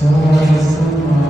Amen.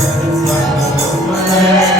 頑張れ!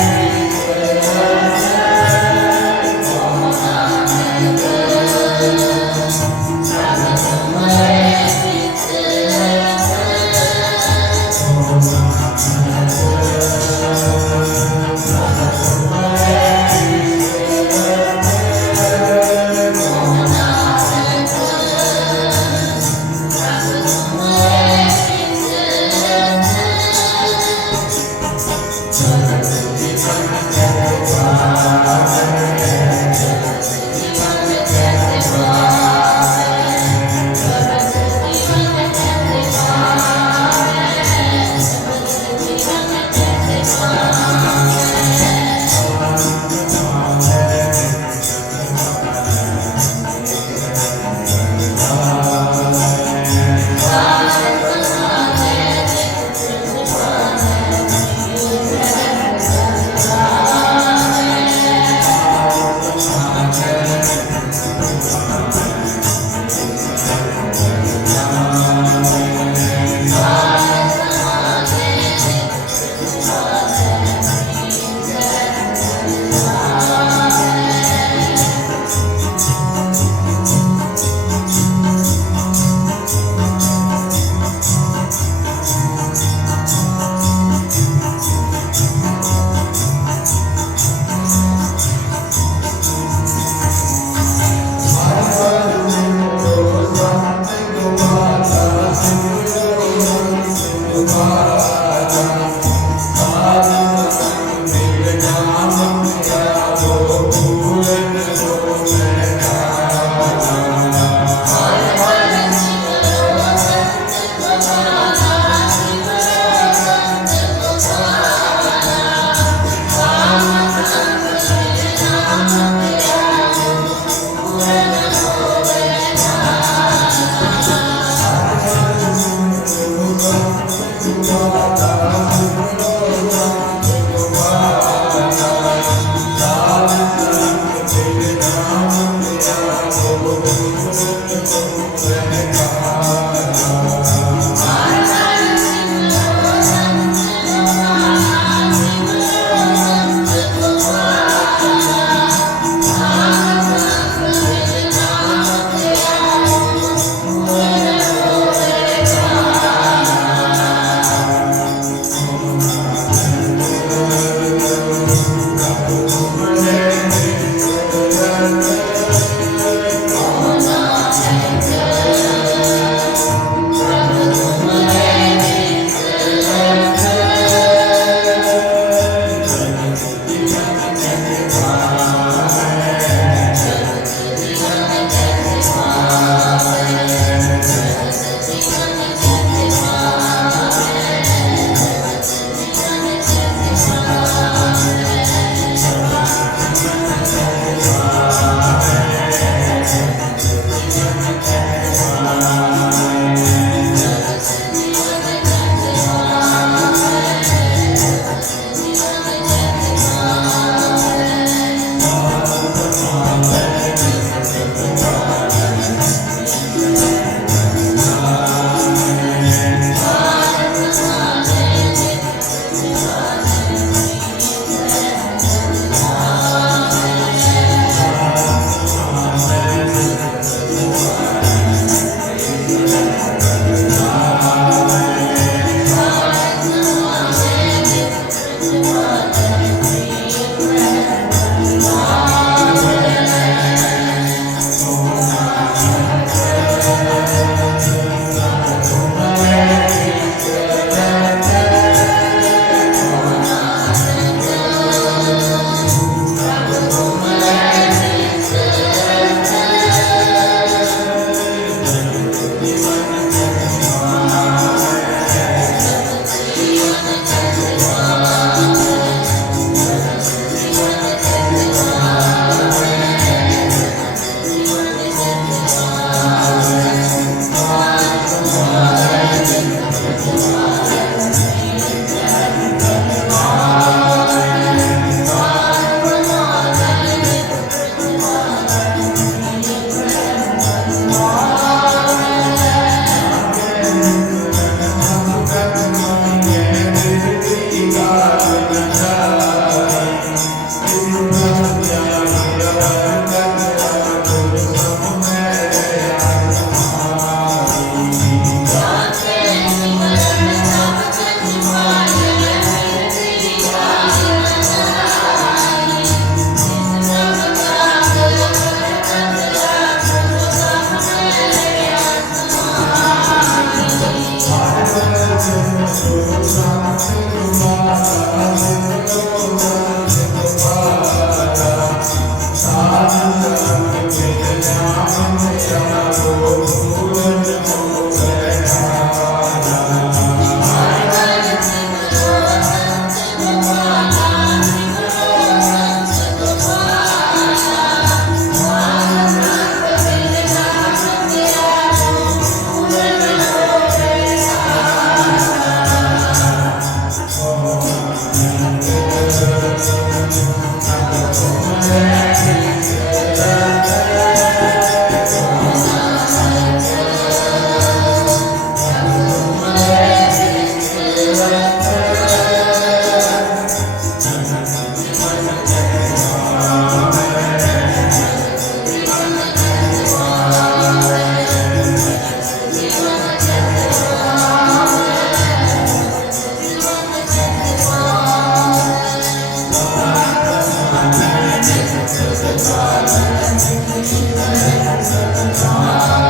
amor. Thank hands at the top.